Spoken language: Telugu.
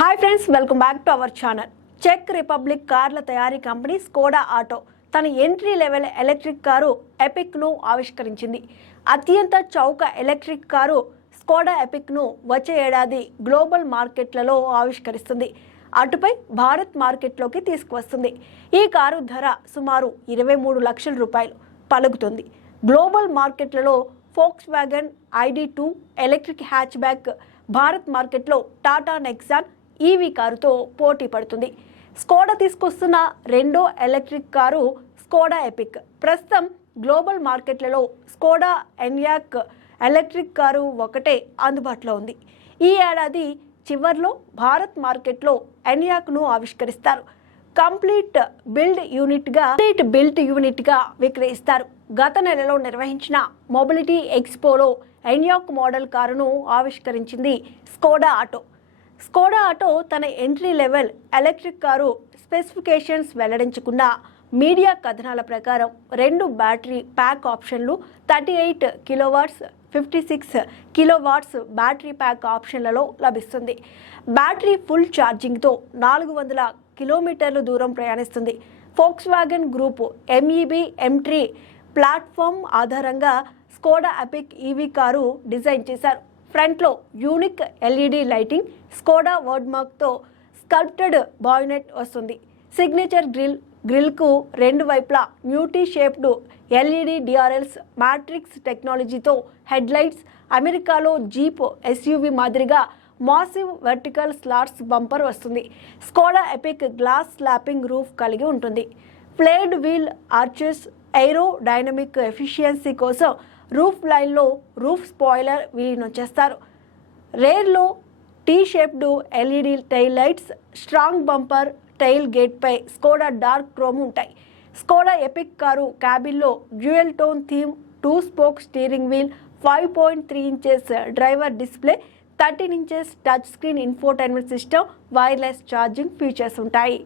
Hi friends, welcome back to our channel. చెక్ రిపబ్లిక్ కార్ల తయారీ కంపెనీ స్కోడా ఆటో తన ఎంట్రీ లెవెల్ ఎలక్ట్రిక్ కారు ఎపిక్ను ఆవిష్కరించింది. అత్యంత చౌక ఎలక్ట్రిక్ కారు స్కోడా ఎపిక్ను వచ్చే ఏడాది గ్లోబల్ మార్కెట్లలో ఆవిష్కరిస్తుంది. అటుపై భారత్ మార్కెట్లోకి తీసుకువస్తుంది. ఈ కారు ధర సుమారు 23 లక్షల రూపాయలు పలుకుతుంది. గ్లోబల్ మార్కెట్లలో Volkswagen ID2 electric hatchback Bharat మార్కెట్లో టాటా నెక్సాన్ ఈవీ కారుతో పోటీ పడుతుంది. స్కోడా తీసుకొస్తున్న రెండో ఎలక్ట్రిక్ కారు స్కోడా ఎపిక్. ప్రస్తుతం గ్లోబల్ మార్కెట్లలో స్కోడా ఎన్యాక్ ఎలక్ట్రిక్ కారు ఒకటే అందుబాటులో ఉంది. ఈ ఏడాది చివర్లో భారత్ మార్కెట్లో ఎన్యాక్ను ఆవిష్కరిస్తారు. కంప్లీట్ బిల్డ్ యూనిట్గా విక్రయిస్తారు. గత నెలలో నిర్వహించిన మొబిలిటీ ఎక్స్పోలో ఎన్యాక్ మోడల్ కారును ఆవిష్కరించింది స్కోడా ఆటో. స్కోడా ఆటో తన entry level electric car specifications వెల్లడించుకున్న మీడియా కథనాల ప్రకారం 2 బ్యాటరీ ప్యాక్ ఆప్షన్లు, 38 కిలోవాట్స్, 56 కిలోవాట్స్ బ్యాటరీ ప్యాక్ ఆప్షన్లలో లభిస్తుంది. బ్యాటరీ ఫుల్ ఛార్జింగ్తో 400 కిలోమీటర్లు దూరం ప్రయాణిస్తుంది. Volkswagen group MEB M3 platform ఆధారంగా Skoda Epiq EV car design చేశారు. ఫ్రంట్లో యూనిక్ LED లైటింగ్, స్కోడా వర్డ్మార్క్తో స్కల్ప్టెడ్ బాయ్నెట్ వస్తుంది. సిగ్నేచర్ గ్రిల్కు రెండు వైపులా multi shaped LED DRLs, matrix టెక్నాలజీతో హెడ్లైట్స్, అమెరికాలో జీప్ SUV మాదిరిగా మాసివ్ వర్టికల్ స్లాట్స్ బంపర్ వస్తుంది. Skoda Epiq glass sloping roof కలిగి ఉంటుంది. Flared wheel arches, aerodynamic efficiency కోసం రూఫ్ లైన్లో రూఫ్ స్పాయిలర్ విలీనం. రేర్లో T-షేప్డ్ LED tail lights, strong bumper, tail గేట్పై స్కోడా డార్క్ క్రోమ్ ఉంటాయి. స్కోడా ఎపిక్ కారు క్యాబిన్లో dual tone theme, 2 spoke steering wheel, 5.3 inches driver display, 13 inches touch screen infotainment system, wireless charging features ఉంటాయి.